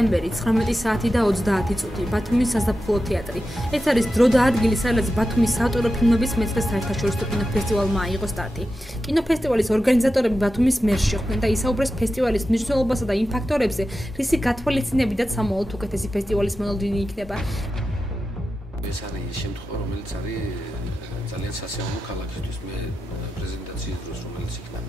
სექტემბერი 19 საათი და 30 წუთი ბათუმის საზაფხულო თეატრი. ეს არის დრო და ადგილი, სადაც ბათუმის საავტორო ფილმების მეცხრე საერთაშორისო კინოფესტივალმა აიღო სტარტი. კინოფესტივალის ორგანიზატორები ბათუმის მერს შეხვდნენ და ისაუბრეს ფესტივალის მნიშვნელობასა და იმ ფაქტორებზე, რისი გათვალისწინებიდაც სამოვალოდ უკეთესი ფესტივალის მონოდინი იქნება. ეს არის შემთხვევა, რომელიც არის ძალიან სასიამოვნო ქალაქისთვის. მე პრეზენტაციის დროს, რომელიც იქნა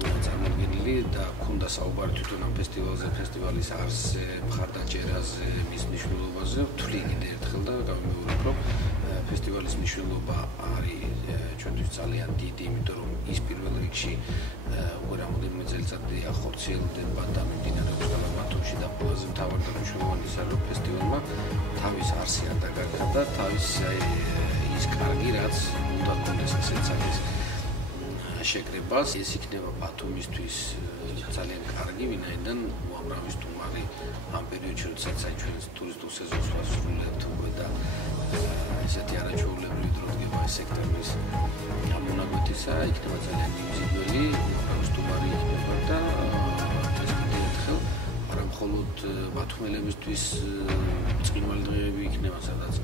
წარმოდგენილი და მქონდა საუბარი თვითონ ამ ფესტივალზე, ფესტივალის არსზე, მხარდაჭერაზე, მის მნიშვნელობაზე, ვთვლი კიდე ერთხელ და გავიმეორებ, რომ ფესტივალის მნიშვნელობა არის ჩვენთვის ძალიან დიდი, იმიტომ რომ ის პირველ რიგში უკვე რამოდენიმე წელიწადია ხორციელდება და მიმდინარეობს ქალაქ ბათუმში და ყველაზე მთავარი და მნიშვნელოვანი ის არის, რომ ფესტივალმა თავის არსი არ დაგარქა და თავის ის კარგი, რაც უნდა ჰქონდეს ასეთ სახის შეკრებას. ეს იქნება ბათუმისთვის ძალიან კარგი, ვინაიდან უამრავი სტუმარი ამ პერიოდში, როდესაც ჩვენ ტურისტულ სეზონს ვასრულებთ უკვე და ესეთი არაჩვეულებრივი დრო დგება ეს სექტემბრის ამონაკვეთისა, იქნება ძალიან მიმზიდველი, უამრავი სტუმარი იქნება და ეს კიდე ერთხელ არა მხოლოდ ბათუმელებისთვის ბრწყინვალე დღეები იქნება, სადაც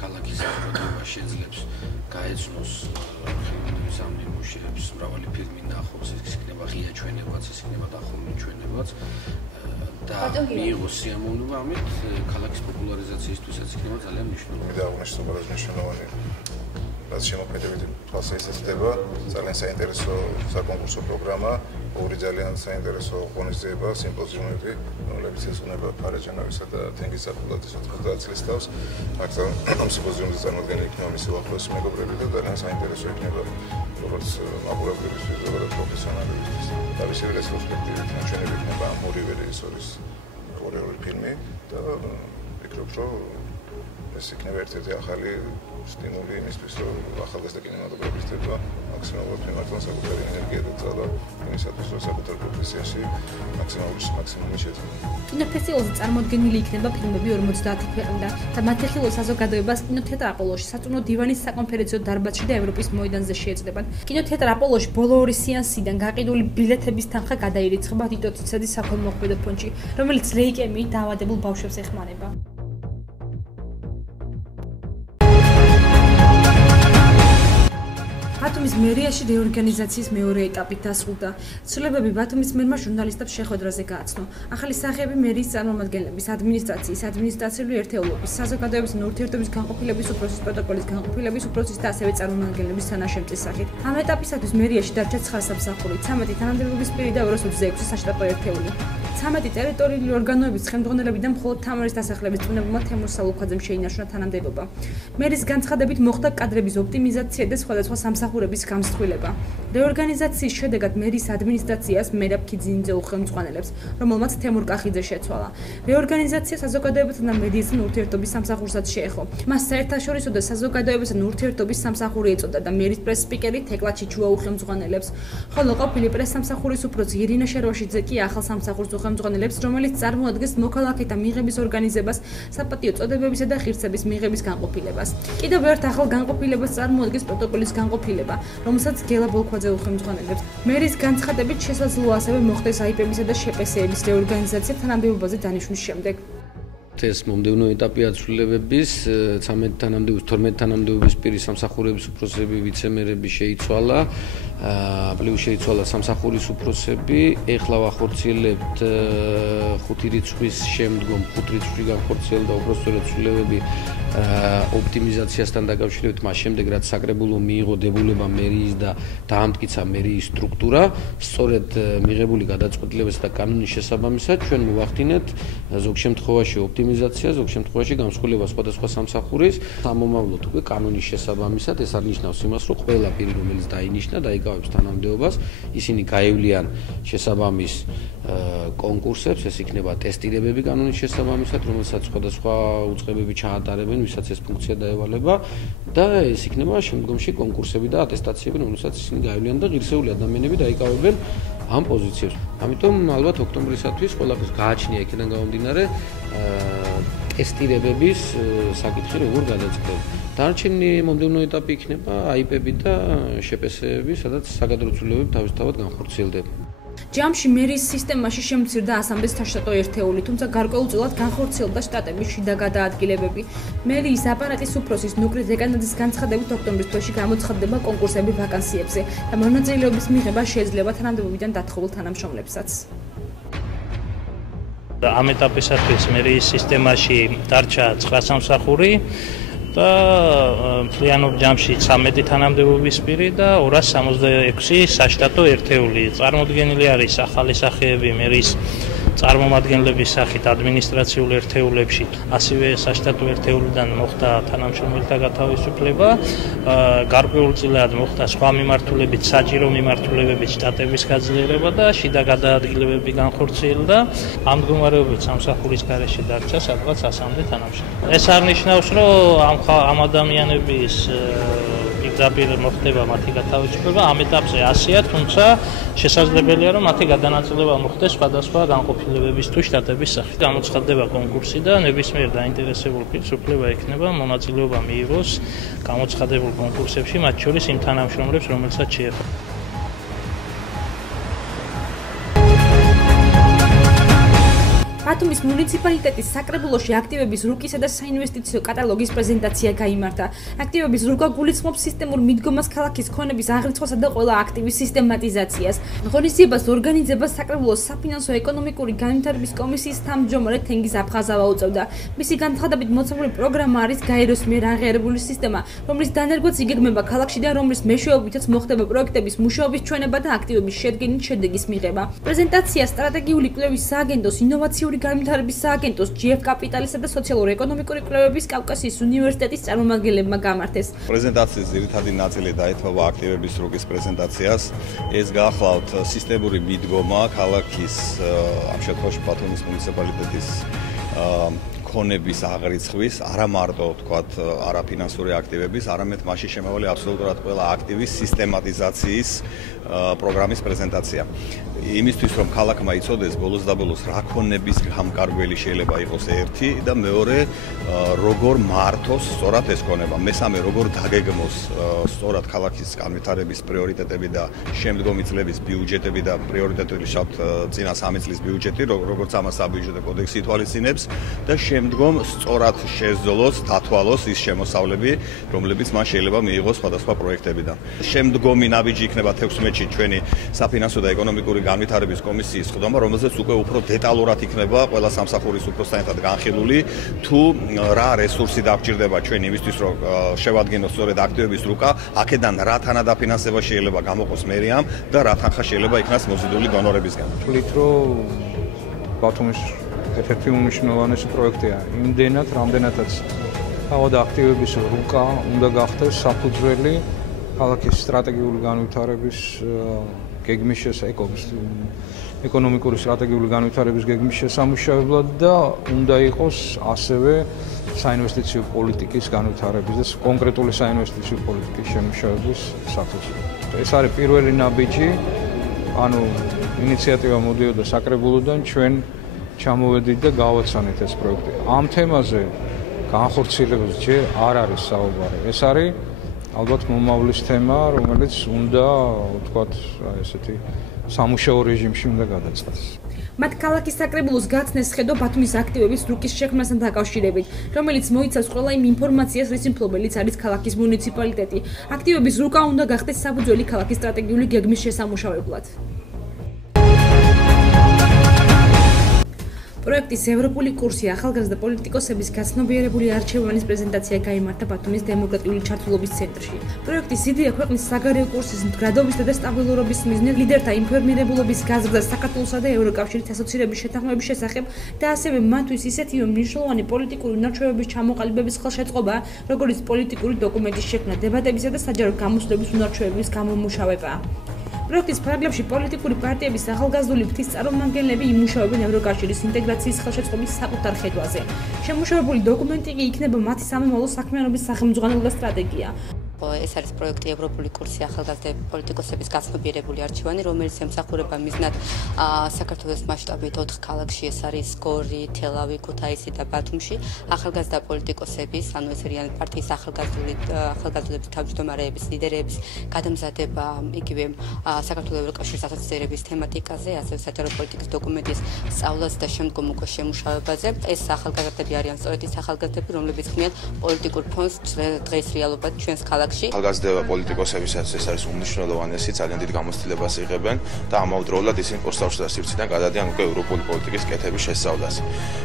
ქალაქის საზოგადოება შეძლებს გაეცნოს ხელოვნების ამ ნიმუშებს, მრავალი ფილმი ნახოს, ეს იქნება ღია ჩვენებაც, ეს იქნება დახურული ჩვენებაც და მიიღოს სიამოვნება ამით ქალაქის პოპულარიზაციისთვისაც იქნება ძალიან მნიშვნელოვანი. მე დააღნიშნე ყველაზე მნიშვნელოვანი რაც შემოქმედებითი თვალსაზრისით ხდება, ძალიან საინტერესო საკონკურსო პროგრამა, ორი ძალიან საინტერესო ღონისძიება, სიმპოზიუმები, რომლებიც ეძღვნება ფარეჯანოვისა და თენგიზ საკულაძის 90 წლის თავს. აქ ამ სიმპოზიუმზე წარმოდგენილი იქნება მისი უახლოესი მეგობრები და ძალიან საინტერესო იქნება როგორც მაყურებლებისთვის, როგორც პროფესიონალებისთვის. თავისი რესტროსპექტივით ნაჩვენები იქნება ამ ორივე რეჟისორის ორი ფილმი და ვფიქრობ, რომ ეს იქნება ერთ-ერთი ახალი სტიმული იმისთვის, რომ ახალგაზრდა კინემატოგრაფისტებმა მაქსიმალურად მიმართონ საკუთარი ენერგია და ძალა იმისათვის, რომ საკუთარ პროფესიაში მაქსიმუმი შეძლონ. კინოფესტივალზე წარმოდგენილი იქნება ფილმები 50 ქვეყნიდან და მათი ხილვა საზოგადოებას კინოთეატრ აპოლოში, საწუნო დივანის საკონფერენციო დარბაზში და ევროპის მოედანზე შეეძლებათ. კინოთეატრ აპოლოში ბოლო ორი სეანსიდან გაყიდული ბილეთების თამხა გადაირიცხება თითო ციცადის საქველმოქმედო ფონდში, რომელიც ლეიკემიით დაავადებულ ბავშვებს ეხმარება. ბათუმის მერიაში რეორგანიზაციის მეორე ეტაპი დასრულდა. ცვლილებები ბათუმის მერმა ჟურნალისტებს შეხვედრაზე გააცნო. ახალი სახეები მერიის წარმომადგენლების, ადმინისტრაციის, ადმინისტრაციული ერთეულობის, საზოგადოებისა და ურთიერთობის განყოფილების უფროსის პროტოკოლის განყოფილების უფროსის და ასევე წარმომადგენლების თანაშემწის სახით. ამ ეტაპისათვის მერიაში დარჩა 9 სამსახური, 13 თანამდებობის პირი და 226 საშტატო ერთეული. 13 ტერიტორიული ორგანოების ხელმძღვანელები და მხოლოდ თამარის დასახლების წვნებმა თემურ სალუქვაძემ შეინარჩუნა თანამდებობა. მერის განცხადებით მოხდა კადრების ოპტიმიზაცია და სხვადასხვა სამსახურების გამსხვილება. რეორგანიზაციის შედეგად მერის ადმინისტრაციას მერაბ ქიძინიძე უხელმძღვანელებს, რომელმაც თემურ კახიძე შეცვალა. რეორგანიზაცია საზოგადოებასთან და მედიასთან ურთიერთობის სამსახურსაც შეეხო. მას საერთაშორისო და საზოგადოებასთან ურთიერთობის სამსახური ეწოდა და მერის პრეს-სპიკერი თეკლა ჩიჩუა უხელმძღვანელებს, ხოლო ყოფილი პრეს-სამსახურის უფროსი ირინა შერვაშიძე კი ახალ სამსახურს უხელმძღვანელებს, რომელიც წარმოადგენს მოქალაქეთა მიღების ორგანიზებას, საპატიო წოდებებისა და ღირსების მიღების განყოფილებას. კიდევ ერთ ახალ განყოფილებას წარმოადგენს პროტოკოლის განყოფილება, რომელსაც გელა ბოლქვაძე უხელმძღვანელებს. მერის განცხადებით შესაძლოა ასევე მოხდეს აიპებისა და შპსების რეორგანიზაცია თანამდებობაზე დანიშვნის შემდეგ. ეს მომდევნო ეტაპია ცვლილებების 13 თანამდებობის 12 თანამდებობის პირის სამსახურების უფროსები, ვიცემერები შეიცვალა, პლუს შეიცვალა სამსახურის უფროსები. ეხლა ვახორციელებთ 5 რიცხვის შემდგომ 5 რიცხვი განხორციელდა უბრალოდ ცვლილებები ოპტიმიზაციასთან დაკავშირებით, მას შემდეგ რაც საკრებულო მიიღო დებულება მერიის და დაამტკიცა მერიის სტრუქტურა, სწორედ მიღებული გადაწყვეტილებებისა და კანონის შესაბამისად ჩვენ მოვახდინეთ ზოგ შემთხვევაში ოპტიმიზაცია, ზოგ შემთხვევაში გამსხვილება სხვადასხვა სამსახურის. სამომავლოდ უკვე კანონის შესაბამისად ეს არნიშნავს იმას, რომ ყველა პირი, რომელიც დაინიშნა, დაიკავებს თანამდებობას, ისინი გაევლიან შესაბამის კონკურსებს, ეს იქნება ტესტირებები კანონის შესაბამისად, რომელსაც სხვადასხვა უწყებები ჩაატარებენ, ვისაც ეს ფუნქცია დაევალება და ეს იქნება შემდგომში კონკურსები და ატესტაციები, რომელსაც ისინი გაევლიან და ღირსეული ადამიანები დაიკავებენ ამ პოზიციებს. ამიტომ ალბათ ოქტომბრისათვის ყველაფერს გააჩნია იქიდან გამომდინარე ტესტირებების საკითხი როგორ გადაწყდება. დარჩენილი მომდევნო ეტაპი იქნება აიპები და შპსები, სადაც საკადრო ცვლილებები თავისთავად განხორციელდება. ჯამში მერის სისტემაში შემცირდა ასამბლეის საშტატო ერთეული, თუმცა გარკვეულწილად განხორციელდა შტატების შიდა გადაადგილებები. მერიის აპარატის უფროსის ნუკრი დეკანატის განცხადებით ოქტომბრის თვეში გამოცხადდება კონკურსები ვაკანსიებზე და მონაწილეობის მიღება შეიძლება თანამდებობიდან დათხოვილ თანამშრომლებსაც. ამ ეტაპისათვის მერიის სისტემაში დარჩა 9 სამსახური და მთლიანობ ჯამში 13 თანამდებობის პირი და 266 საშტატო ერთეული. წარმოდგენილი არის ახალი სახეები მერის წარმომადგენლების სახით ადმინისტრაციულ ერთეულებში, ასევე საშტატო ერთეულიდან მოხდა თანამშრომელთა გათავისუფლება, გარკვეულწილად მოხდა სხვა მიმართულებით, საჭირო მიმართულებების შტატების გაძლიერება და შიდა გადაადგილებები განხორციელდა. ამ მდგომარეობით სამსახურის გარეშე დარჩა სადღაც 100-მდე თანამშრომელი. ეს არნიშნავს, რომ ამ ადამიანების პირდაპირ მოხდება მათი გათავისუფლება, ამ ეტაპზე 100-ია, თუმცა შესაძლებელია, რომ მათი გადანაწილება მოხდეს სხვადასხვა განყოფილებების თუ შტატების სახით. გამოცხადდება კონკურსი და ნებისმიერ დაინტერესებულ პირს უფლება ექნება მონაწილეობა მიიღოს გამოცხადებულ კონკურსებში, მათ შორის იმ თანამშრომლებს, რომელსაც შეეხება. ბათუმის მუნიციპალიტეტის საკრებულოში აქტივების რუკისა და საინვესტიციო კატალოგის პრეზენტაცია გაიმართა. აქტივების რუკა გულისხმობს სისტემურ მიდგომას ქალაქის ქონების აღრიცხვასა და ყველა აქტივის სისტემატიზაციას. ღონისძიებას ორგანიზებას საკრებულოს საფინანსო-ეკონომიკური განვითარების კომისიის თავმჯდომარე თენგიზ აფხაზავა უწევდა. მისი განცხადებით, მოცემული პროგრამა არის გაეროს მიერ აღიარებული სისტემა, რომლის დანერგვაც იგეგმება ქალაქში და რომლის მეშვეობითაც მოხდება პროექტების მუშაობის ჩვენება და აქტივების შედგენით შედეგის მიღება. პრეზენტაცია სტრატეგიული კვლევის სააგენტოს, ინოვაციური განვითარების სააგენტოს, GF კაპიტალისა და სოციალურ-ეკონომიკური კვლევების კავკასიის უნივერსიტეტის წარმომადგენლებმა გამართეს. პრეზენტაციის ძირითადი ნაწილი დაეთმობა აქტივების რუკის პრეზენტაციას. ეს გაახლავთ სისტემური მიდგომა ქალაქის, ამ შემთხვევაში ბათუმის მუნიციპალიტეტის ქონების აღრიცხვის, არა მარტო თქვათ არაფინანსური აქტივების, არამედ მასში შემავალი აბსოლუტურად ყველა აქტივის სისტემატიზაციის პროგრამის პრეზენტაცია. იმისთვის რომ ქალაქმა იცოდეს ბოლოს და ბოლოს რა ქონების გამკარგველი შეიძლება იყოს ერთი და მეორე როგორ მართოს სწორად ეს ქონება, მესამე როგორ დაგეგმოს სწორად ქალაქის განვითარების პრიორიტეტები და შემდგომი წლების ბიუჯეტები და პრიორიტეტული შავთ წინა 3 წლის ბიუჯეტი, როგორც ამას საბიუჯეტო კოდექსი ითვალისწინებს და შემდგომ სწორად შეძლოს დათვალოს ის შემოსავლები, რომლებიც მას შეიძლება მიიღოს სხვადასხვა პროექტებიდან. შემდგომი ნაბიჯი იქნება 16-ში ჩვენი საფინანსო და ეკონომიკური განვითარების კომისიის ხდომა, რომელზეც უკვე უფრო დეტალურად იქნება ყველა სამსახურის უფროსთან ერთად განხილული, თუ რა რესურსი დაგჭირდება ჩვენ იმისთვის, რომ შევადგენოს სწორედ აქტივების რუკა, აქედან რა თანადაფინანსება შეიძლება გამოყოს მერიამ და რა თანხა შეიძლება იქნას მოზიდული დონორებისგან. ვთვლით, რომ ბათუმის ერთ-ერთი უმნიშვნელოვანესი პროექტია, იმდენად, რამდენადაც თავად აქტივების რუკა უნდა გახდეს საფუძველი ქალაქის სტრატეგიული განვითარების გეგმის ეკონომიკური სტრატეგიული განვითარების გეგმის შესამუშავებლად და უნდა იყოს ასევე საინვესტიციო პოლიტიკის განვითარების და კონკრეტული საინვესტიციო პოლიტიკის შემუშავების საფუძველი. ეს არის პირველი ნაბიჯი, ანუ ინიციატივა მოდიოდა საკრებულოდან, ჩვენ ჩამოვედით და გავაცანით ეს პროექტი. ამ თემაზე განხორციელებას ჯერ არ არის საუბარი. ეს არის ალბათ მომავლის თემა, რომელიც უნდა, ვთქვათ, ესეთი სამუშაო რეჟიმში უნდა გადაწყდეს. მათ ქალაქის საკრებულოს გაცნეს ხედვა ბათუმის აქტივების რუკის შექმნასთან დაკავშირებით, რომელიც მოიცავს ყველა იმ ინფორმაციას, რის მფლობელიც არის ქალაქის მუნიციპალიტეტი. აქტივების რუკა უნდა გახდეს საფუძველი ქალაქის სტრატეგიული გეგმის შესამუშავებლად. პროექტის ევროპული კურსი ახალგაზრდა პოლიტიკოსების გაცნობიერებული არჩევანის პრეზენტაცია გაიმართა ბათუმის დემოკრატიული ჩართულობის ცენტრში. პროექტის იდეა ქვეყნის საგარეო კურსის მდგრადობისა და სტაბილურობის მიზნით ლიდერთა ინფორმირებულობის გაზრდას საქართველოსა და ევროკავშირის ასოცირების შეთანხმების შესახებ და ასევე მათთვის ისეთი მნიშვნელოვანი პოლიტიკური უნარჩვევების ჩამოყალიბების ხელშეწყობა, როგორც პოლიტიკური დოკუმენტის შექმნა, დებატებისა და საჯარო გამოსვლების უნარჩვევების გამომუშავება. პროექტის ფარგლებში პოლიტიკური პარტიების ახალგაზრდული ფრთის წარმომადგენლები იმუშავებენ ევროკავშირის ინტეგრაციის ხელშეწყობის საკუთარ ხედვაზე. შემუშავებული დოკუმენტი კი იქნება მათი სამომავლო საქმიანობის სახელმძღვანელო და სტრატეგია. იყო ეს არის პროექტი ევროპული კურსი ახალგაზრდა პოლიტიკოსების გაცნობიერებული არჩევანი, რომელიც ემსახურება მიზნად საქართველოს მასშტაბით 4 ქალაქში, ეს არის გორი, თელავი, ქუთაისი და ბათუმში ახალგაზრდა პოლიტიკოსების, ანუ ეს არიან პარტიის ახალგაზრდების თავმჯდომარეების, ლიდერების გადამზადება იგივე საქართველოს ევროკავშირის ასოცირების თემატიკაზე, ასევე საჯარო პოლიტიკის დოკუმენტის სწავლაზე და შემდგომ უკვე შემუშავებაზე. ეს ახალგაზრდები არიან სწორედ ის ახალგაზრდები, რომლებიც ქმნიან პოლიტიკურ ფონდს დღეს რეალობად ჩვენს ქალაქში. ახალგაზრდა პოლიტიკოსებისაც ეს არის უმნიშვნელოვანესი, ძალიან დიდ გამოცდილებას იღებენ და ამავდროულად ისინი პოსტსავშთა სივრციდან გადადიან უკვე ევროპული პოლიტიკის კეთების შესწავლაზე.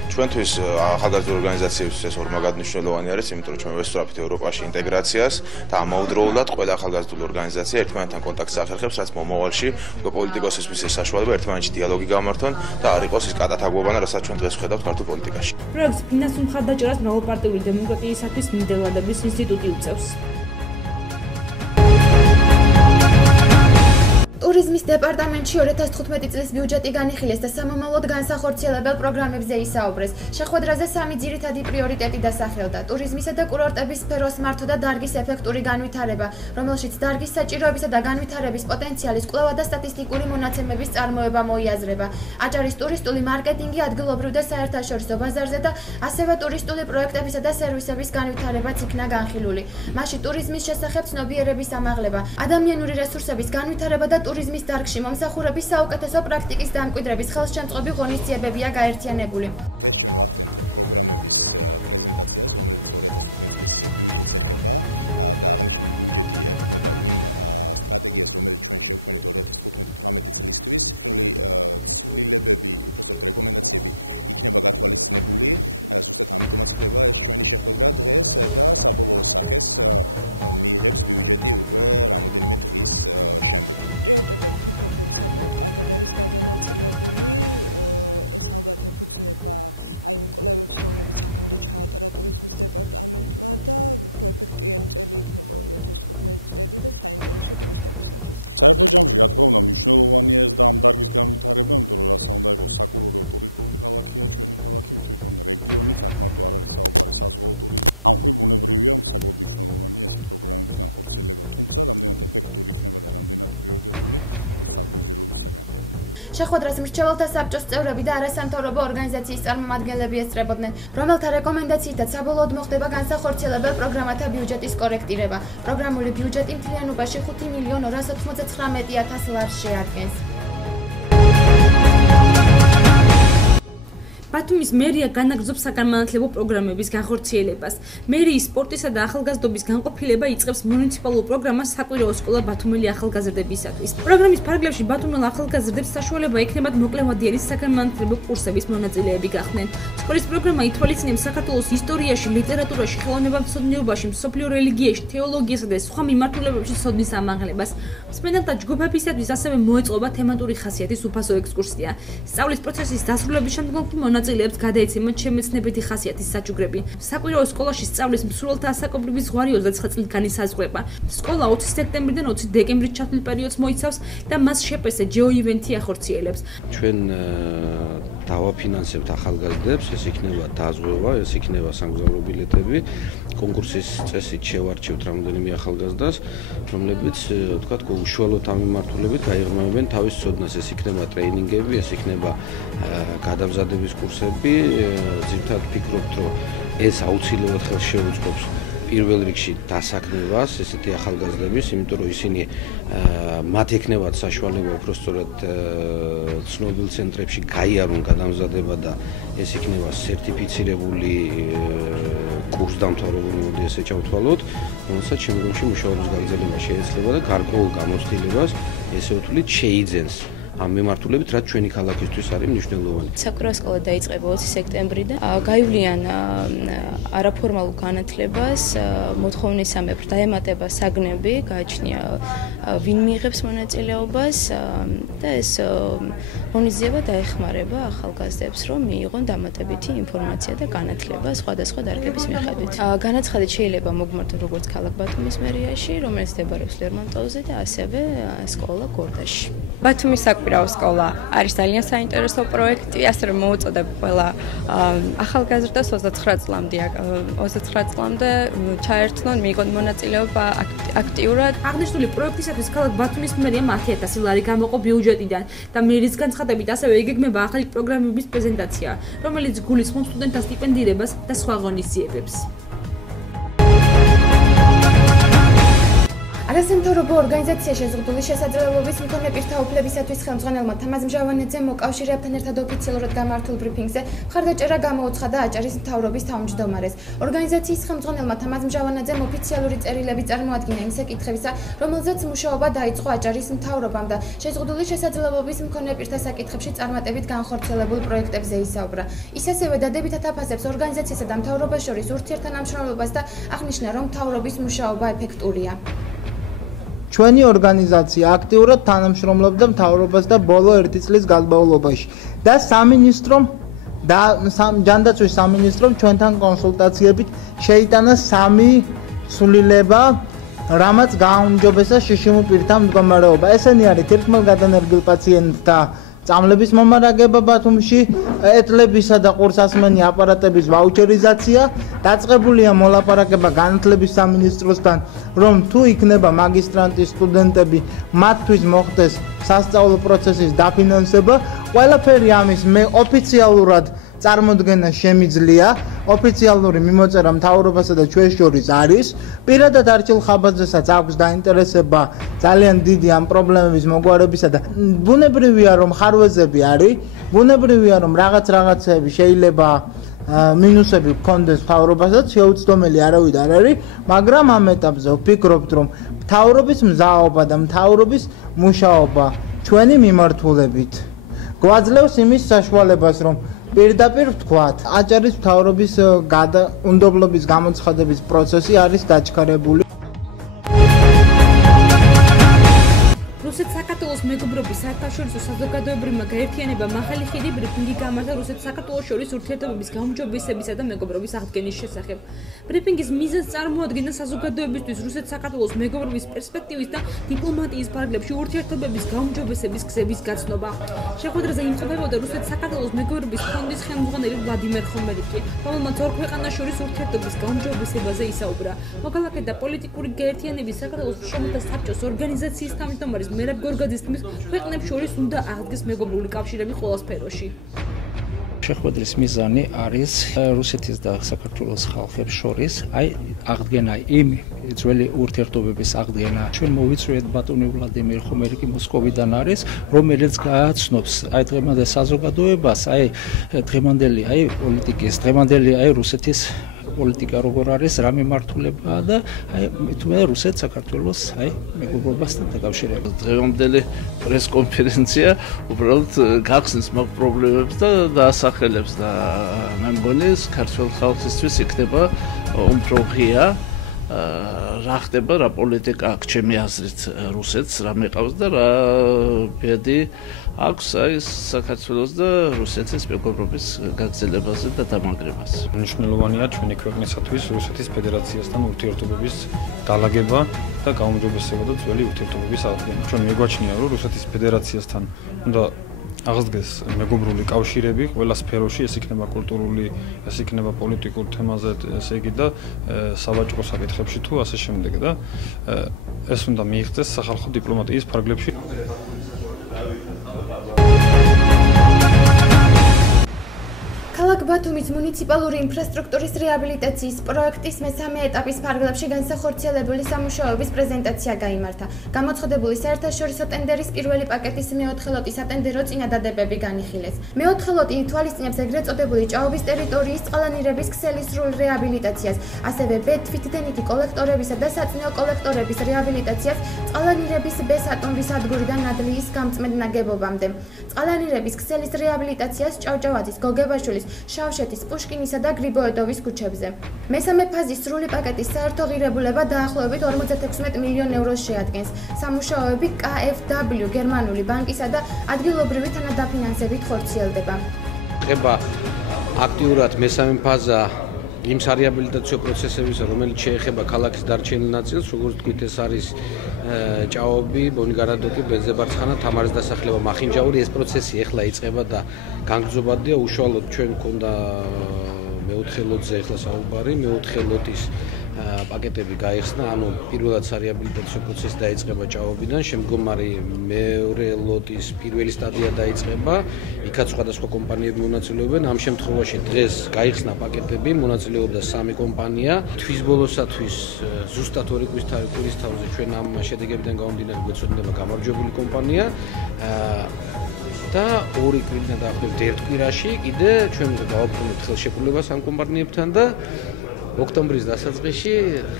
ჩვენთვის ახალგაზრდა ორგანიზაციებისთვის ეს ორმაგად მნიშვნელოვანი არის, იმიტომ რომ ჩვენ ვესწრაფით ევროპაში ინტეგრაციას და ამავდროულად ყველა ახალგაზრდული ორგანიზაცია ერთმანეთთან კონტაქტს ახერხებს, რაც მომავალში უკვე პოლიტიკოსისთვის ეს საშუალება ერთმანეთში დიალოგი გამართონ და არ იყოს ის კატათაგობანა, რასაც ჩვენ დღეს ვხედავთ ქართულ პოლიტიკაში. პროექტს ფინანსურ მხარდაჭერას მრავალპარტიული დემოკრატიისათვის ნიდერლანდების ინსტიტუტი უწევს. ტურიზმის დეპარტამენტში 2015 წლის ბიუჯეტი განიხილეს და სამომავლოდ განსახორციელებელ პროგრამებზე ისაუბრეს. შეხვედრაზე 3 ძირითადი პრიორიტეტი დასახელდა: ტურიზმისა და კურორტების სფეროს მართვა და დარგის ეფექტური განვითარება, რომელშიც დარგის საჭიროებისა და განვითარების პოტენციალის კვლევა და სტატისტიკური მონაცემების წარმოება მოიაზრება. აჭარის ტურისტული მარკეტინგი ადგილობრივ და საერთაშორისო ბაზარზე და ასევე ტურისტული პროექტებისა და სერვისების განვითარებაც იქნა განხილული. მასში ტურიზმის შესახებ ცნობიერების ამაღლება, ადამიანური რესურსების განვითარება და ტურიზმის დარგში მომსახურების საუკეთესო პრაქტიკის დამკვიდრების ხელშემწყობი ღონისძიებებია გაერთიანებული. დღეს ჩვენ ვახდენთ პროგრამების პრეზენტაციას, რომელიც 2015 წლის ბიუჯეტს ეხება და აღნიშნული ბიუჯეტი ეყრდნობა იმ სტრატეგიას, რომელიც ჩვენ შევქმნით 2015-18 წლისთვის. ცვლილებები, უпростоროდ რეკომენდაციები იქნება გათვალისწინებული, ზუსტად ამიტომაც ხდება ეს ჩვენი შეხვედრა დღეს და საბოლოო სახეს მიიღებს ბიუჯეტი უკვე რამოდენიმე დღის შემდეგ. პრიორიტეტები ვფიქრობ, რომ საკმაოდ კარგად არის გადანაწილებული. ეს ალბათ ეფუძნება აი იმ კვლევებს, რომლებიც აქამდე ჩაატარა ტურიზმის დეპარტამენტმა და უფრო ეფექტიანი წელი იქნება 2015 წელი და საინტერესო ტურისტებისათვის. საერთო ჯამში რა თქმა უნდა მნიშვნელოვანია ეს და ამ დარგის განვითარება, იმიტომ რომ რასაც უნდა იყოს საკურორტო ტურისტული ქალაქია ჩვენი ქალაქი, თვითონ რეგიონიც, აქ მარტო არ არის საუბარი საზღვაო ტურიზმი. ამ ხრივ ბუნებრივია საკმაოდ მნიშვნელოვანია ესეთ პროგრამების განხორციელება, თუმცა რამდენად ეფექტური იქნება და რამდენად პრიორიტეტული ეს სარგებლობის საგანია ბუნებრივია. შეხვედრას მრჩეველთა საბჭოს წევრები და არასამთავრობო ორგანიზაციის წარმომადგენლები ესწრებოდნენ, რომელთა რეკომენდაციითაც საბოლოოდ მოხდება განსახორციელებელ პროგრამათა ბიუჯეტის კორექტირება. პროგრამული ბიუჯეტი მთლიანობაში 5.299.000 ლარს შეადგენს. ბათუმის მერია განაგრძობს საგანმანათლებლო პროგრამების განხორციელებას. მერიის სპორტისა და ახალგაზრდობის განყოფილება იწყებს მუნიციპალურ პროგრამას საკვირაო სკოლა ბათუმელი ახალგაზრდებისათვის. პროგრამის ფარგლებში ბათუმელ ახალგაზრდებს საშუალება ექნებათ მოკლევადიანი საგანმანათლებლო კურსების მონაწილეები გახდნენ. სკოლის პროგრამა ითვალისწინებს საქართველოს ისტორიაში, ლიტერატურაში, ხელოვნებამცოდნეობაში, მსოფლიო რელიგიაში, თეოლოგიასა და სხვა მიმართულებებში ცოდნის ამაღლებას. მსმენელთა ჯგუფებისათვის ასევე მოეწყობა თემატური ხასიათის უფასო ექსკურსია. სწავლის პროცესის დასრულების შემდგომ მონაწილეებს გადაეცემათ შემეცნებითი ხასიათის საჩუქრები. საკვირაო სკოლაში სწავლის მსურველთა ასაკობრივი ზღვარი 29 წლით განისაზღვრება. სკოლა 20 სექტემბრიდან 20 დეკემბრის ჩათვლილ პერიოდს მოიცავს და მას შეპესე ჯეო ივენთი ახორციელებს. ჩვენ დავაფინანსებთ ახალგაზრდებს, ეს იქნება დაზღვევა, ეს იქნება სამგზავრო ბილეთები. კონკურსის წესით შევარჩევთ რამდენიმე ახალგაზრდას, რომლებიც თქვათ უშუალოდ ამ მიმართულებით გაიღრმავებენ თავის ცოდნას. ეს იქნება ტრეინინგები, ეს იქნება გადამზადების კურსები. ძირითადად ვფიქრობთ, რომ ეს აუცილებლად ხელს შეუწყობს პირველ რიგში დასაქმებას ესეთი ახალგაზრდების, იმიტომ რომ ისინი მათ ექნებათ საშუალება უпростоრად ცნობილ ცენტრებში გაიარონ გადამზადება და ეს იქნება სერტიფიცირებული კურსდამთავრებული, მოდი ესე ჩავთვალოთ, რომელსაც შემდგომში მუშაობის გაგრძელება შეეძლება და გარკვეულ გამოცდილებას ესე ვთვლით შეიძენს. ამ მიმართულებით, რაც ჩვენი ქალაქისთვის არის მნიშვნელოვანი. საკვირაო სკოლა დაიწყება 20 სექტემბრიდან. გაივლიან არაფორმალურ განათლებას, მოთხოვნისამებრ დაემატება საგნები, გააჩნია ვინ მიიღებს მონაწილეობას და ეს ღონისძიება დაეხმარება ახალგაზრდებს, რომ მიიღონ დამატებითი ინფორმაცია და განათლება სხვადასხვა დარგების მიხედვით. განაცხადეთ შეიძლება მოგმართონ როგორც ქალაქ ბათუმის მერიაში, რომელიც მდებარეობს ლერმონტოვზე და ასევე სკოლა გორდაში. ბათუმის საკვირაო საპირისპირო სკოლა არის ძალიან საინტერესო პროექტი, ასე რომ მოუწოდებ ყველა ახალგაზრდას 29 წლამდე ჩაერთონ, მიიღონ მონაწილეობა აქტიურად. აღნიშნული პროექტისათვის ქალაქ ბათუმის მერია 10,000 ლარი გამოყო ბიუჯეტიდან და მერის განცხადებით ასევე იგეგმება ახალი პროგრამების პრეზენტაცია, რომელიც გულისხმობს სტუდენტთა სტიპენდირებას და სხვა ღონისძიებებს. არასამთავრობო ორგანიზაცია შეზღუდული შესაძლებლობის მქონე პირთა უფლებისათვის ხელმძღვანელმა თამაზ მჟავანიძემ მოკავშირეებთან ერთად ოფიციალურად გამართულ ბრიფინგზე მხარდაჭერა გამოუცხადა აჭარის მთავრობის თავმჯდომარეს. ორგანიზაციის ხელმძღვანელმა თამაზ მჟავანიძემ ოფიციალური წერილები წარმოადგინა იმ საკითხებისა, რომელზეც მუშაობა დაიწყო აჭარის მთავრობამ და შეზღუდული შესაძლებლობის მქონე პირთა საკითხებში წარმატებით განხორციელებულ პროექტებზე ისაუბრა. ის ასევე დადებითად აფასებს ორგანიზაციასა და მთავრობას შორის ურთიერთთანამშრომლობას და აღნიშნა, რომ მთავრობის მუშაობა ეფექტურია. ჩვენი ორგანიზაცია აქტიურად თანამშრომლობდა მთავრობას და ბოლო 1 წლის განმავლობაში და სამინისტრომ და ჯანდაცვის სამინისტრომ ჩვენთან კონსულტაციებით შეიტანა 3 სულილება, რამაც გააუმჯობესა შიშიმურ პირთა მდგომარეობა. ესენი არის თირკმელგადანერგილ პაციენტთა წამლების მომარაგება ბათუმში, ეტლებისა და ყურსასმენი აპარატების ვაუჩერიზაცია, დაწყებულია მოლაპარაკება განათლების სამინისტროსთან, რომ თუ იქნება მაგისტრანტის სტუდენტები, მათთვის მოხდეს სასწავლო პროცესის დაფინანსება. ყველაფერი ამის მე ოფიციალურად წარმოდგენა შემიძლია, ოფიციალური მიმოწერა მთავრობასა და ჩვენ შორის არის. პირადად არჩილ ხაბაძესაც აქვს დაინტერესება ძალიან დიდი ამ პრობლემების მოგვარებისა და ბუნებრივია რომ ხარვეზები არის, ბუნებრივია რომ რაღაცები შეიძლება მინუსები გქონდეს მთავრობასაც, შეუცდომელი არავინ არ არის, მაგრამ ამ ეტაპზე ვფიქრობთ რომ მთავრობის მზაობა და მთავრობის მუშაობა ჩვენი მიმართულებით გვაძლევს იმის საშუალებას რომ პირდაპირ ვთქვათ, აჭარის მთავრობის უნდობლობის გამოცხადების პროცესი არის დაჩქარებული. რუსეთ-საქართველოს მეგობრობის საერთაშორისო საზოგადოებრივმა გაერთიანებამ ახალი ხიდი ბრიფინგი გამართა რუსეთ-საქართველოს შორის ურთიერთობების გაუმჯობესებისა და მეგობრობის აღდგენის შესახებ. ბრიფინგის მიზანს წარმოადგენდა საზოგადოებისთვის რუსეთ-საქართველოს მეგობრობის პერსპექტივის და დიპლომატიის ფარგლებში ურთიერთობების გაუმჯობესების გზების გაცნობა. შეხვედრაზე იმყოფებოდა რუსეთ-საქართველოს მეგობრობის ფონდის ხელმძღვანელი ვლადიმერ ხომელიკი, რომელმაც ორ ქვეყანას შორის ურთიერთობის გაუმჯობესებაზე ისაუბრა. მოქალაქე და პოლიტიკური გაერთიანების საქართველოს მშრომელთა საბჭოს ორგანიზაციის თავმჯდომარის მერაბ გორგაძის თქმის, ქვეყნებს შორის უნდა აღდგეს მეგობრული კავშირები ყველა სფეროში. შეხვედრის მიზანი არის რუსეთის და საქართველოს ხალხებს შორის აღდგენა იმ ძველი ურთიერთობების აღდგენა. ჩვენ მოვიწვიეთ ბატონი ვლადიმერ ხომელიკი მოსკოვიდან არის, რომელიც გააცნობს დღევანდელ საზოგადოებას, დღევანდელი პოლიტიკის, დღევანდელი რუსეთის პოლიტიკა როგორ არის, რა მიმართულებაა და თუმცა რუსეთ-საქართველოს მეგობრობასთან დაკავშირებით. დღევანდელი პრესკონფერენცია უბრალოდ გახსნის მაგ პრობლემებს და დაასახელებს და მე მგონი ქართველ ხალხისთვის იქნება უფრო ღია რა ხდება, რა პოლიტიკა აქვს ჩემი აზრით რუსეთს, რა მეყავს და რა ბედი აქვს საქართველოს და რუსეთის მეგობრობის გაგრძელებაზე და დამაგრებას. მნიშვნელოვანია ჩვენი ქვეყნისათვის რუსეთის ფედერაციასთან ურთიერთობების დალაგება და გაუმჯობესება და ძველი ურთიერთობების აღდგენა. ჩვენ მეგვაჩნია რომ რუსეთის ფედერაციასთან უნდა აღდგეს მეგობრული კავშირები ყველა სფეროში, ეს იქნება კულტურული, ეს იქნება პოლიტიკურ თემაზე, ესე იგი და სავაჭრო საკითხებში თუ ასე შემდეგ და ეს უნდა მიიღწეს სახალხო დიპლომატიის ფარგლებში. ბათუმის მუნიციპალური ინფრასტრუქტურის რეაბილიტაციის პროექტის მესამე ეტაპის ფარგლებში განსახორციელებული სამუშაოების პრეზენტაცია გაიმართა. გამოცხადებული საერთაშორისო ტენდერის პირველი პაკეტის მეოთხე ლოტის ატენდერო წინადადებები განიხილეს. მეოთხე ლოტი ითვალისწინებს ეგრეთ წოდებული ჭაობის ტერიტორიის წყალანირების ქსელის სრულ რეაბილიტაციას, ასევე ბეთვითდენითი კოლექტორებისა და საწინაო კოლექტორების რეაბილიტაციას წყალანირების ბესატომის ადგურიდან ნადლიის გამწმედ ნაგებობამდე. წყალანირების ქსელის რეაბილიტაციას ჭავჭავაძის, გოგებაშვილის, შავშეთის, პუშკინისა და გრიბოედოვის ქუჩებზე. მესამე ფაზის სრული პაკეტის საერთო ღირებულება დაახლოებით 56 მილიონ ევროს შეადგენს. სამუშაოები KfW გერმანული ბანკისა და ადგილობრივი თანადაფინანსებით ხორციელდება. ხება აქტიურად მესამე ფაზა იმ სარეაბილიტაციო პროცესებისა, რომელიც შეეხება ქალაქის დარჩენილ ნაწილს, როგორც თქვით, ეს არის ჭაობი, ბონიგარადოკი, ბენზებარცხანა, თამარის დასახლება, მახინჯაური ეს პროცესი ეხლა იწყება და განგრძობადია უშუალოდ ჩვენ მქონდა მეოთხე ლოტზე ეხლა საუბარი, მეოთხე ლოტის პაკეტები გაიხსნა, ანუ პირველად სარეაბილიტაციო პროცესი დაიწყება ჭაობიდან, შემდგომ მეორე ლოტის პირველი სტადია დაიწყება, იქაც სხვადასხვა კომპანიები მონაწილეობენ. ამ შემთხვევაში დღეს გაიხსნა პაკეტები, მონაწილეობდა 3 კომპანია. თვის ბოლოსათვის ზუსტად 2 კვირის თავზე ჩვენ ამ შედეგებიდან გამომდინარე გვეცოდინება გამარჯვებული კომპანია. და 2 კვირიდან დაახლოებით 1 კვირაში კიდე ჩვენ გავაფორმებთ ხელშეკრულებას ამ კომპანიებთან და ოქტომბრის დასაწყისში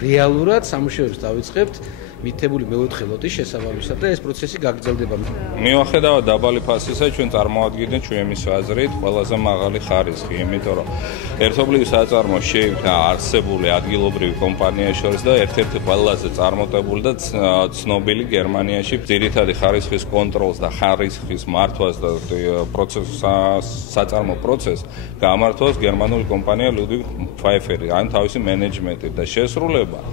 რეალურად სამუშაოებს დავიწყებთ მითებული მეოთხე ლოტის შესაბამისად და ეს პროცესი გაგრძელდება. მივახედავთ დაბალი ფასისა, ჩვენ წარმოადგენთ ჩვენი აზრით ყველაზე მაღალი ხარისხი, იმიტომ რომ ერთობლივი საწარმო შეიქმნა არსებული ადგილობრივი კომპანიების შორის და ერთ-ერთი ყველაზე წარმატებული და ცნობილი გერმანიაში ძირითადი ხარისხის კონტროლს და ხარისხის მართვას და საწარმო პროცესს გამართავს გერმანული კომპანია Ludwig Pfeiffer, ან თავისი მენეჯმენტით და შესრულება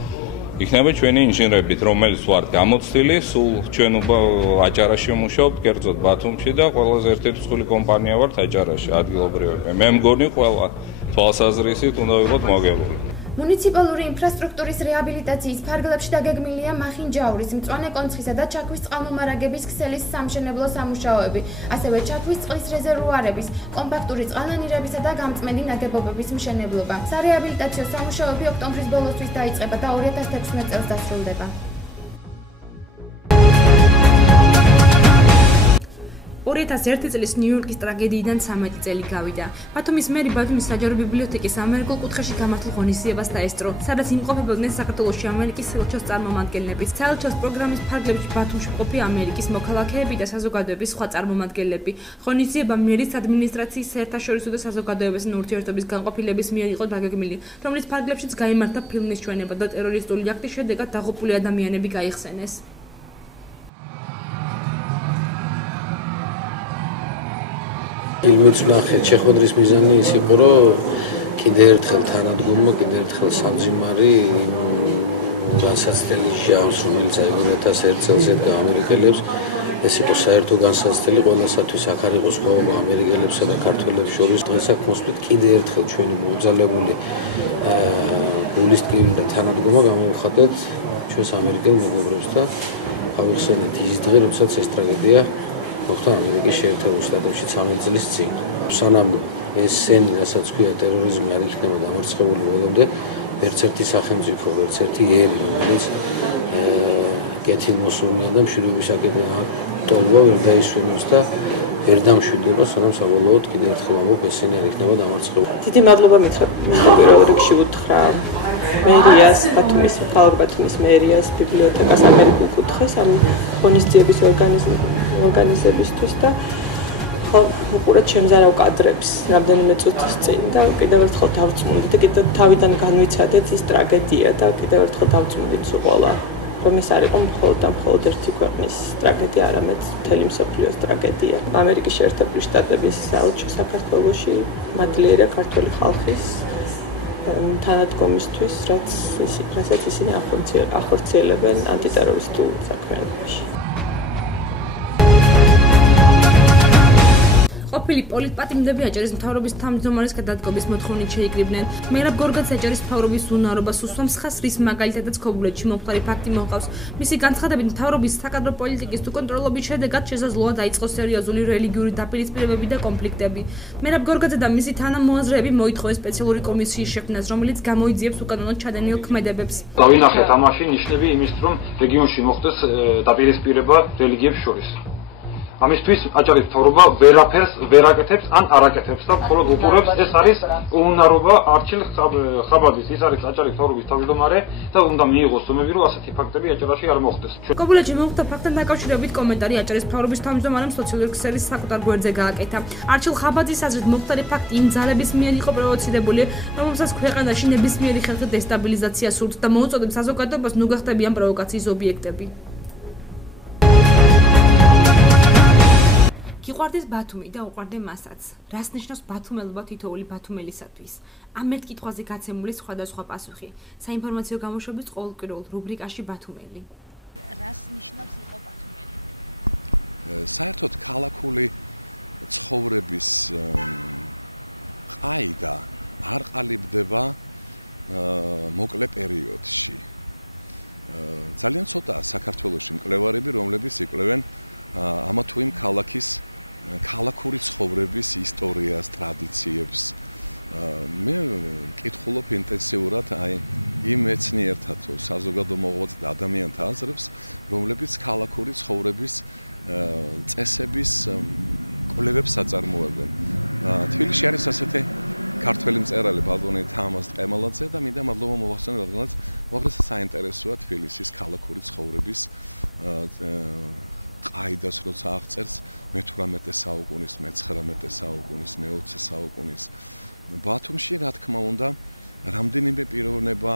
იქნება ჩვენი ინჟინრებით, რომელიც ვართ გამოცდილი, სულ ჩვენ აჭარაში ვმუშაობთ, კერძოდ ბათუმში და ყველაზე ერთ-ერთი მსხვილი კომპანია ვართ აჭარაში, ადგილობრივები. მე მგონი ყველა თვალსაზრისით უნდა ვიყოთ მოგებული. მუნიციპალური ინფრასტრუქტურის რეაბილიტაციის ფარგლებში დაგეგმილია მახინჯაურის, მწვანე კონცხისა და ჩაქვის წყალმომარაგების ქსელის სამშენებლო სამუშაოები, ასევე ჩაქვის წყლის რეზერვუარების, კომპაქტური წყალანირებისა და გამწმენდი ნაგებობების მშენებლობა. სარეაბილიტაციო სამუშაოები ოქტომბრის ბოლოსთვის დაიწყება და 2016 წელს დასრულდება. 2001 წლის ნიუ-იორკის ტრაგედიიდან 13 წელი გავიდა. ბათუმის მერი ბათუმის საჯარო ბიბლიოთეკის ამერიკულ კუთხეში გამართულ ღონისძიებას დაესწრო, სადაც იმყოფებოდნენ საქართველოში ამერიკის საელჩოს წარმომადგენლები. საელჩოს პროგრამის ფარგლებში ბათუმში მყოფი ამერიკის მოქალაქეები და საზოგადოების სხვა წარმომადგენლები. ღონისძიება მერის ადმინისტრაციის საერთაშორისო და საზოგადოებასთან ურთიერთობის განყოფილების მიერ იყო დაგეგმილი, რომლის ფარგლებშიც გაიმართა ფილმის ჩვენება და ტერორისტული აქტის შედეგად დაღუპული ადამიანები გაიხსენეს. ფილმიც ვნახეთ, შეხვედრის მიზანი ის იყო, რომ კიდე ერთხელ თანადგომა, კიდე ერთხელ სამძიმარი იმ განსაცდელი ჟამს, რომელიც 2001 წელს ედგა ამერიკელებს, ეს იყო საერთო განსაცდელი ყველასათვის, აქ არ იყო სხვაობა ამერიკელებსა და ქართველებს შორის. დღეს აქ მოსვლით კიდე ერთხელ ჩვენი მოუძალებული გულისტკივილი და თანადგომა გამოვხატეთ ჩვენს ამერიკელ მეგობრებს და გავიხსენეთ ის დღე, როდესაც ეს ტრაგედია მოხდა ამერიკის შეერთებულ შტატებში 13 წლის წინ. სანამ ეს სენი, რასაც ქვია ტერორიზმი არ იქნება დამარცხებული ბოლომდე, ერთ-ერთი სახელმწიფო, ერთ-ერთი ერი, რომელიც კეთილმოსურნეა და მშვიდობის აკეთება ვერ დაისვენებს და ვერ დამშვიდდება, სანამ საბოლოოდ კიდევ ერთხელ ამბობ, ეს სენი არ იქნება დამარცხებული. დიდი მადლობა მითხრა პირველ რიგში უთხრა მერიას, ბათუმის, ქალაქ ბათუმის მერიას, ბიბლიოთეკას, ამერიკულ კუთხეს ამ ღონისძიების ორგანიზებისთვის და ხო უყურეთ შემზარავ კადრებს რამდენიმე წუთის წინ და კიდევ ერთხელ დავწმუნდით და კიდევ თავიდან განვიცადეთ ის ტრაგედია და კიდევ ერთხელ დავწმუნდით სულ რომ ეს არ იყო მხოლოდ ერთი ქვეყნის ტრაგედია, არამედ მთელი მსოფლიოს ტრაგედია. ამერიკის შეერთებული შტატების საელჩო საქართველოში მადლიერია ქართული ხალხის თანადგომისთვის, რასაც ისინი ახორციელებენ ანტიტერორისტულ საქმიანობაში. ყოფილი პოლიტპატიმრები აჭარის მთავრობის თავმჯდომარის გადადგომის მოთხოვნით შეიკრიბნენ. მერაბ გორგაძე აჭარის მთავრობის უნარობას უსვამს ხაზს, რის მაგალითადაც ქობულეთში მომხდარი ფაქტი მოჰყავს. მისი განცხადებით, მთავრობის საკადრო პოლიტიკის უკონტროლობის შედეგად შესაძლოა დაიწყოს სერიოზული რელიგიური დაპირისპირებები და კონფლიქტები. მერაბ გორგაძე და მისი თანამოაზრეები მოითხოვეს სპეციალური კომისიის შექმნას, რომელიც გამოიძიებს უკანონოდ ჩადენილ ქმედებებს. დავინახეთ ამაში ნიშნები იმის, რომ რეგიონში მოხდეს დაპირისპირება რელიგიებს შორის. ამისთვის აჭარის მთავრობა ვერაფერს ვერ აკეთებს ან არ აკეთებს და მხოლოდ უყურებს. ეს არის უნარობა არჩილ ხაბადის, ის არის აჭარის მთავრობის თავმჯდომარე და უნდა მიიღოს ზომები, რომ ასეთი ფაქტები აჭარაში არ მოხდეს. კობულეთში მომხდა ფაქტთან დაკავშირებით კომენტარი აჭარის მთავრობის თავმჯდომარემ სოციალური ქსელის საკუთარ გვერდზე გააკეთა. არჩილ ხაბაძის აზრით მომხდარი ფაქტი იმ ძალების მიერ იყო პროვოცირებული, რომელსაც ქვეყანაში ნებისმიერი ხალხი დესტაბილიზაცია სურთ და მოუწოდებს საზოგადოებას ნუ გახდებიან პროვოკაციის ობიექტები. გიყვარდეს ბათუმი და უყვარდე მასაც. რას ნიშნავს ბათუმელობა თითოეული ბათუმელისათვის? ამ ერთ კითხვაზე გაცემული სხვადასხვა პასუხი. საინფორმაციო გამოშვების ყოველკვირეულ რუბრიკაში ბათუმელი. რას ნიშნავს იყო ბათუმელი? საერთოდ ქალაქული ცხოვრების ყაიდა არ ყალიბდება მოკლე პერიოდში. ძალიან ცოტაა საქართველოში მკვლევარები, რომლებიც იკვლევენ ამა თუ იმ ქალაქის ქალაქური ცხოვრების ისტორიას, ტრადიციებს. მე მკითხულობ ინტენსიურად აი იმ მეცნიერთა თუ საზოგადო მოღვაწე და ადამიანთა აზრებს, რომლებიც ქალაქური ცხოვრების წესების კვლევებს აწარმოებენ. თბილისში არის ასეთი ქართველი მწერალი ბატონი თამაზ ტყემალაძე და მინდა მადლობა მოვახსენო, რადგანაც უაღრესად საინტერესოა თბილისის ქალაქური ცხოვრების ყაიდას, როცა აღწერს მე-18 საუკუნის, მე-19 საუკუნის, მე-20 საუკუნის. ბათუმში, რა თქმა უნდა, რამდენიმე პიროვნება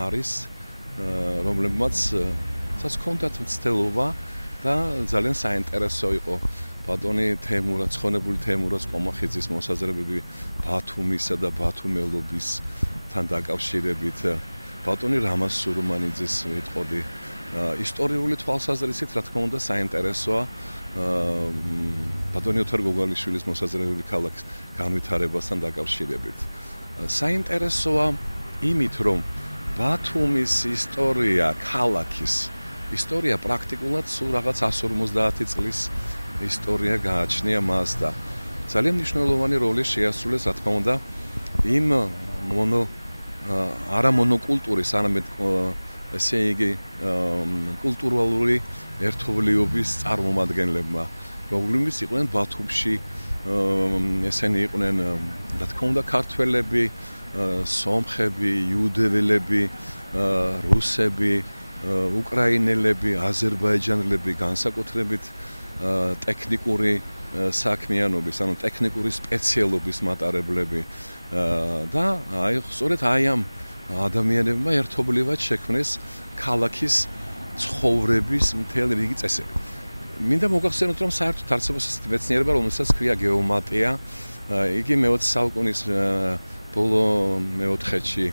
არის, რომლებმაც ჰქონდათ მცდელობა და ძალიან საინტერესო იყო ბატონი თემურა, ცხონებული თემურას ყომახიძის მოსაზრებები ბათუმისა და ბათუმელობისთან დაკავშირებით, ბატონი რამაზ სურმანიძის ვიტყოდი. ისტორიული თვალსაზრისით, რა თქმა უნდა, საინტერესოა ბატონი ოთარ გოგალიშვილის მოსაზრებები ქალაქის განვითარებასთან დაკავშირებით. საინტერესოა იმით, რომ ბათუმის ისტორია, ქალაქის ისტორია პრაქტიკულად სულ რაღაც 150 წლის ისტორია გააჩნია მას და ძალიან მნიშვნელოვანი როლი შეასრულეს, რა თქმა უნდა, იმ არამონოკულტურის, არამედ ესე იგი კულტურალური ერთობლიობის წარმომადგენლებმა, რომლებიც იყვნენ ბათუმში, ესენი იყვნენ, რა თქმა უნდა, ქართველები, სომხები, იუდეველები, რუსები, უკრაინელები, აზერბაიჯანელები, განსაკუთრებით ტექნიკური საქმიანობის, ანუ ტექნიკური სპეციალობის მატარებლები და აი სწორედ აი ამ ადამიანებმა ერთობლივად შექმნეს ქალაქის ცხოვრების მთელი რიგი წესები. მინდა მოგახსენოთ, რომ საერთოდ არსებობს ესეთი მეცნიერება, რომელსაც ქვია გეომატრია. იგი მე-20 საუკუნის ბოლო მე-4-ში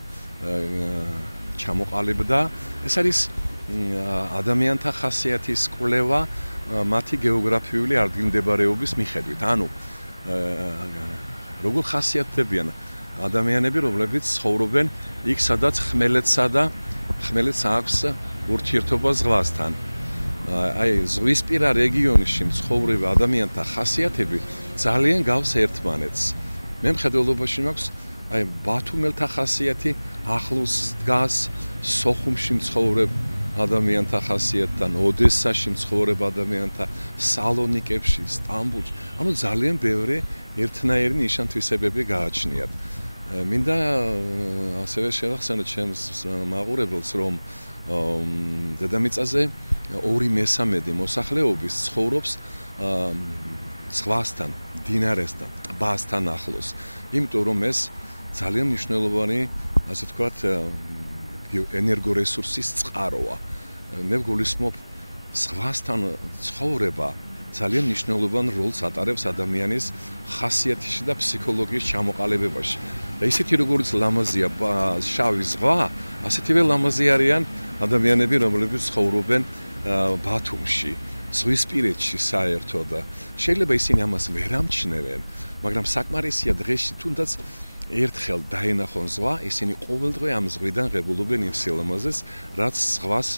ჩამოყალიბდა. ეს არის ადამიანთა ხასიათის კვლევა მათი გეოგრაფიული ადგილმდებარეობის მიხედვით. ანუ როგორ ხასიათდებიან ადამიანები, რომლებიც ცხოვრობენ იქ, სადაც ხმელეთს აქვს ურთიერთობა ზღვასთან. აი ზღვისპირა რეგიონში მცხოვრებ ადამიანთა ხასიათები ძალიან გავს ერთმანეთს. მე მხედველობაში მაქვს აი ბათუმელთა ხასიათი ახლოს დგას სოხუმში მცხოვრებ ადამიანთა ხასიათთან, ოდესაში მცხოვრებ ადამიანთა, სალონიკებში, სტამბულში. ანუ ძალიან ბევრი ერთნაირი ნიშან-თვისებები გააჩნიათ. მინდა ასევე შევახსენოთ ჩემს მაყურებელს, რომ დედამიწაზე 2/3 მოსახლეობის ცხოვრობს ზღვასთან, მდინარესთან, ტბასთან ახლოს. იმიტომ რომ ეს ძალიან მნიშვნელოვანი, ასე ვთქვათ, ენერგორესურსის წყაროა. მე გულისხმობ ზღვასთან ცხოვრება ძალიან მნიშვნელოვან როლს ატარებს ადამიანის ხასიათში და ფსიქოლოგიის ჩამოყალიბებაში. და ისეთი როგორც ლამაზია შავი ზღვა, ასეთივე ლამაზი არიან ადამიანები, რომლებიც ცხოვრობენ ბათუმში, ზღვისპირეთში საერთოდ. შეიძლება ისინი ამას ვერ ამჩნევენ, მაგრამ საკმარისია დღეში თუნდაც ერთხელ დაენახონ ზღვა, ისინი ყოველდღე ამ ზღვიდან ღებულობენ იმ სილამაზეს, რაც ზღვას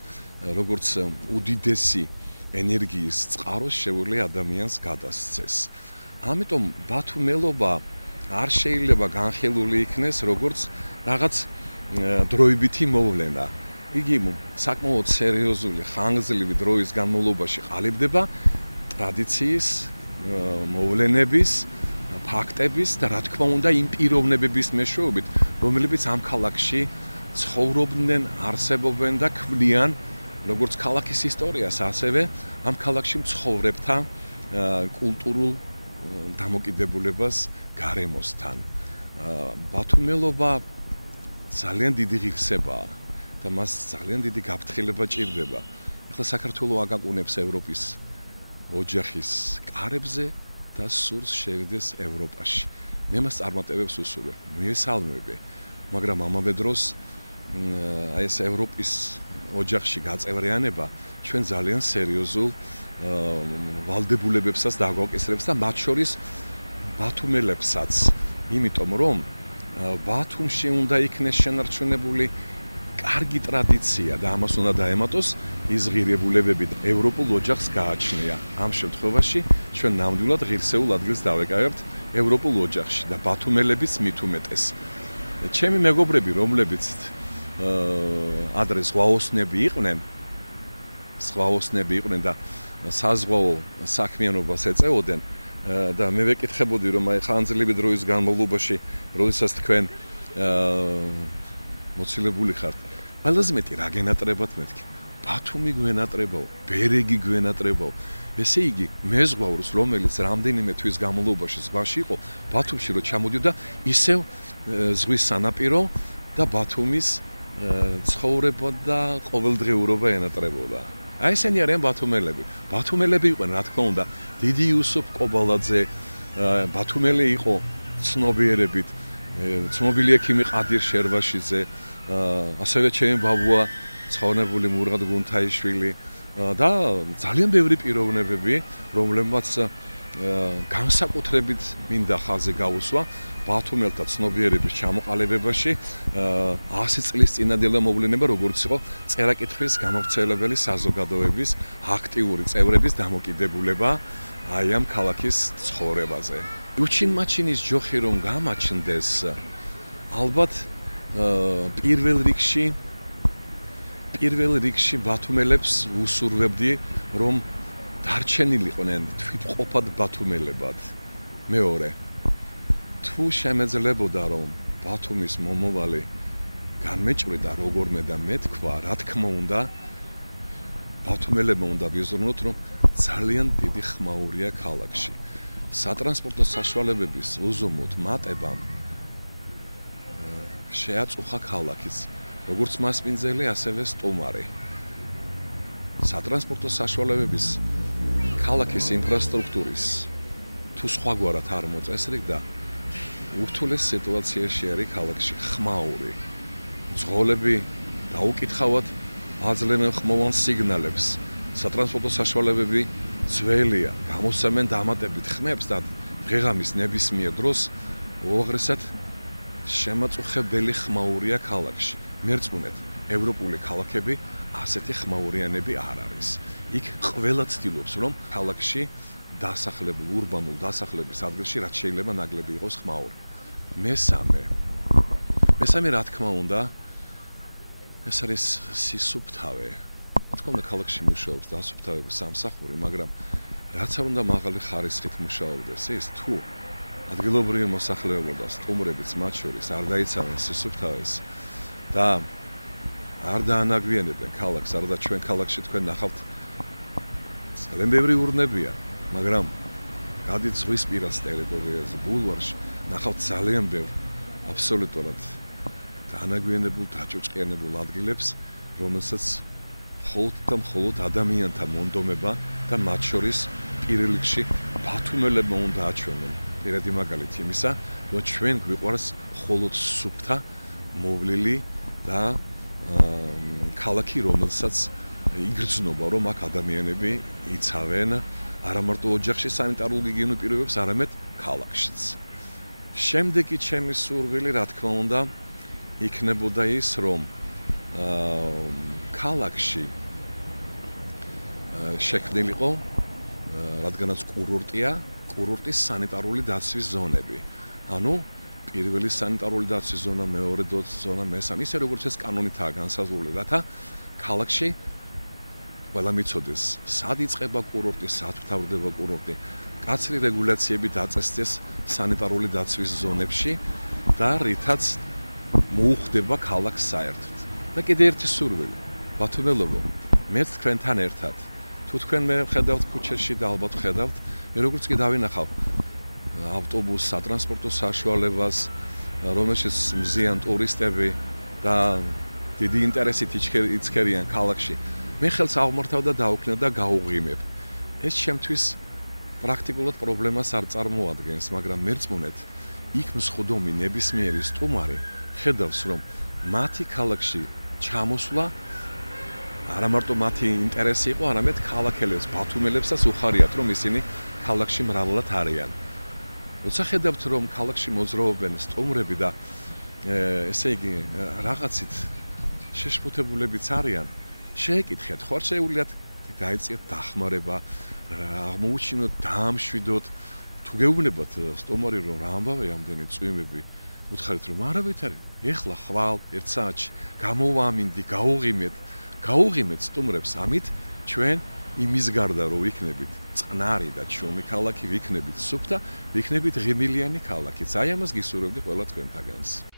როგორც უდიდესი ენერგიის წყაროს შეუძლია ადამიანს გადასცეს. ამიტომ ბათუმელობა არ შეიძლება განხილული იქნეს როგორც რაღაც დროებითი მოვლენა. იგი საკმაოდ სერიოზული ხანგრძლივი დროის განმავლობაში ყალიბდება ტრადიციის, მოვლენების, ფაქტების და რა თქმა უნდა იმ პიროვნებების მეშვეობით, რომლებიც ამ ქალაქში ცხოვრობდნენ, არსებობენ და ქმნიან როგორც ქალაქის ისტორიას, ასევე ამ ქალაქში მცხოვრებთა კულტურულ დამოკიდებულებას გარემოსთან. ბათუმელობა ძალიან დიდი ღირსებაა და მას ძალიან დიდი გაფრთხილება ჭირდება. ახლა საქართველოს აგაკუნებს ევროპის ოჯახის კარებზე და სურს შევიდეს ევროპაში. მე მას წარმატებებს უსურვებ, მიესალმები, მაგრამ ამავე დროს აი ეს ევროპის ოჯახში გაწევრიანება ჩვენ ძალიან სერიოზულ ვალდებულებებსაც დაგვაკისრებს და მათ შორის ბათუმელებსაც, იმიტომ რომ ბათუმში უნდა იქნეს შენარჩუნებული კარგი ტრადიცია და ამას უნდა დაემატოს ის ღირებულებები ევროპულ ოჯახს გააჩნია. ამ შემთხვევაში ჩვენ ნამდვილად ღირსეულ ადგილს დავეკავებთ ევროპულ ოჯახში და ბათუმელებიც მით უმეტეს. ჩემი მეგობრები, რომლებიც ადრე ზღვაოსნები იყვნენ და საზღვაო საქმიანობას ეწეოდნენ და მე ვეკითხებოდი რომ აი ხანძლები დროის განმავლობაში, როდესაც თქვენ მოცილებული ხართ, ყველაზე მეტი რა გენატრებათ მეთქი? ბათუმი გვენატრებაო, ბერეგი გვენატრებაო. ესე იგი, მეზღვაურს, რომელიც რამდენიმე თვის განმავლობაში ზღვაში იყო, ბათუმში რო ჩამოდიოდა, ისევ ზღვის სანაპირო და ბათუმის ცხოვრება და ყოველდღიურობა ენატრებოდა. აი ესენი არიან ბათუმელები. ბათუმელები იყვნენ, რა თქმა უნდა, დიდი იუსუფ კობალაძე, ბათუმელი იყო ცნობიერებით, ცნობილი ექიმი ყადիր შერვაშიძე, ასევე ჩემი ბაბუა, ცხოვრებული მურღად გუნთაიშვილი და ძალიან ბევრი პიროვნებები, რომლებმაც განსაკუთრებით მინდა ხაზი გაუსვა ბათუმელთა ცნობიერების ჩამოყალიბებაში 100 წლის წინადელა მოვლენება, როგორც იყო წერა-კითხვის გამავრცელებელი საზოგადოების აქტიური წევრების დამოკიდებულება აი ამ ქალაქის ცხოვრებაზე. უჩინ-მაჩინის ჯოხი რომ გამაჩნდეს, ალბათ პირველ რიგში ბათუმელებს უსურვებდი, რომ დარჩენილიყვნენ თვითმყოფად ბათუმელებად. მეორე, თუ შემეძლებოდა რომ ბათუმის მომავალი განმეჭვრიდა როგორმე და მეთქვა, რა თქმა უნდა, ბათუმელებმა უნდა ვიზრუნოთ, რომ ძალიან დიდი ხმაურია ქალაქში. სატრანსპორტო საშუალებების უზომოდ მატებამ შეაწუხა ქალაქის, როგორც მასპინძელი, ასევე სტუმარი. სატრანსპორტო საშუალებების ქალაქის ინფრასტრუქტურის თუ სხვაგვარად არ მოწესრიგდა, ურთულეს სიტუაციაში არის ქალაქში ხმაური. ძღოლები დაუკითხავად აძლევენ ხმოვან სიგნალებს. სატრანსპორტო საშუალებები ძველია, გამოსცემენ დამატებით ხმებს და დღეღამის ნებისმიერ დროს უაღრესად შემაწუხებელი ხმაურია ქალაქში. მერწმუნეთ, ევროპული ქალაქები ასეთი ხმაურიანები არ არის. იქ ყველა ცდილობს, რომ ქალაქში დასახლებულ ურბანულ დასახლების ადგილში რაც შეიძლება ნაკლები იყოს ხმაური. მესამე რა თქმა უნდა, ეს არის სისუფთავე. რა თქმა უნდა, ქალაქში მუშაობს დასუფთავების სამსახური, მაგრამ რაც არ უნდა მაღალი ხარისხით მუშაობდეს ის, თუ ადგილობრივი მოსახლეობა და სტუმრებიც მათ შორის არ დაიცავენ სისუფთავეს და არ დაანაგვიანებენ ქალაქს, არადა ჩვენ ქალაქში თქვენ ნახავთ ძალიან ბევრი ურნებია, მაგრამ გადით ზღვის პირას ტერიტორიაზე, ბულვარში ნახავთ ძალიან ბევრ აბსოლუტურად დაანაგვიანებულ, დაჭუჭყიანებულ ადგილებს, რომელსაც მხოლოდ ადამიანთა მონდომება და მათ შორის პირველ რიგში ბათუმელებმა უნდა აჩვენონ პირადი მაგალითი იმისა, რომ ჩვენ გვიყვარს მხოლოდ სუფთა მოვლილი და ქალაქი, რომელსაც იგრძნობა, რომ აქ ადამიანები იცავენ არა მარტო ოჯახში სანიტარულ გიგიენურ პირობებს, არამედ ქალაქშიც. შემდეგი ჩემი სურვილი, რა თქმა უნდა, იქნებოდა ის, რომ ქალაქში შექმნილიყო, რადგანაც კურორტია, კურორტის სანიტარული დაცვის ზონები. ანუ პირველი სანიტარული დაცვის ზონა, მეორე ზონა, მესამე, ისე როგორც ეს კანონითაა განსაზღვრული, რათა ქალაქში ყველა მიცოდეს, სად იწყება კურორტი, სად მთავრდება კურორტი, კაცრი რეგულაციები დაწესდეს სანიტარული დაცვის ზონებში და რითაც მოუხდება ქალაქს საერთოდ. და კიდე ერთი სურვილი, ბათუმელობო, მეც თქვენთან ერთად. თუ თქვენ მე ხედავთ ქუჩაში და ალბათ ხედავთ, მე როგორც კი დავინახავ ავტობუსს, სატრანსპორტო საშუალებას, რომელშიც მზიან ტურისტები და დიდი ინტერესით იჩქერიან ქალაქში. მე ხელს აღმართავ და დავუქნებ და გაუღიმებ. ეს ჩემთვის პრაქტიკულად პრობლემას არ წარმოადგენს, მაგრამ მერწმუნეთ, იქ მსხდომი ნებისმიერი სტუმარი ხედავს, რომ მათი ქალაქში ჩამოსვლა არა მარტო მათი ინტერესი იყო, არამედ ქალაქელებს, ბათუმელებსაც უხარიათ, რომ ისინი ქალაქში მრავლად არიან. როცა ხედავთ, რომ ქალაქში მოძრაობენ სტუმრები და ესე იგი რაღაცით შეშფოთებულებიც არიან, შეეკითხეთ, ხო არ შეუძლიათ დაიწყეთ დახმარება, აღმოუჩინოთ, დაამშვიდოთ, თუ გეუბნებათ სტუმარი რომ რა ამბავი ამდენი წვიმები, უთხარით რომ არავით არის, ეხლა ხვალ ერთ საათში გამოვამინდი, გაუღიმეთ სტუმრებს, ამით ჩვენ იმის გარდა რომ ვიქნებით წყნარი და ჩუმი ქალაქი, ვიქნებით სუფთა, ვიქნებით ღიმილიანი ქალაქიც. აი ამას გისურვებდი ყველა თქვენთაგანს.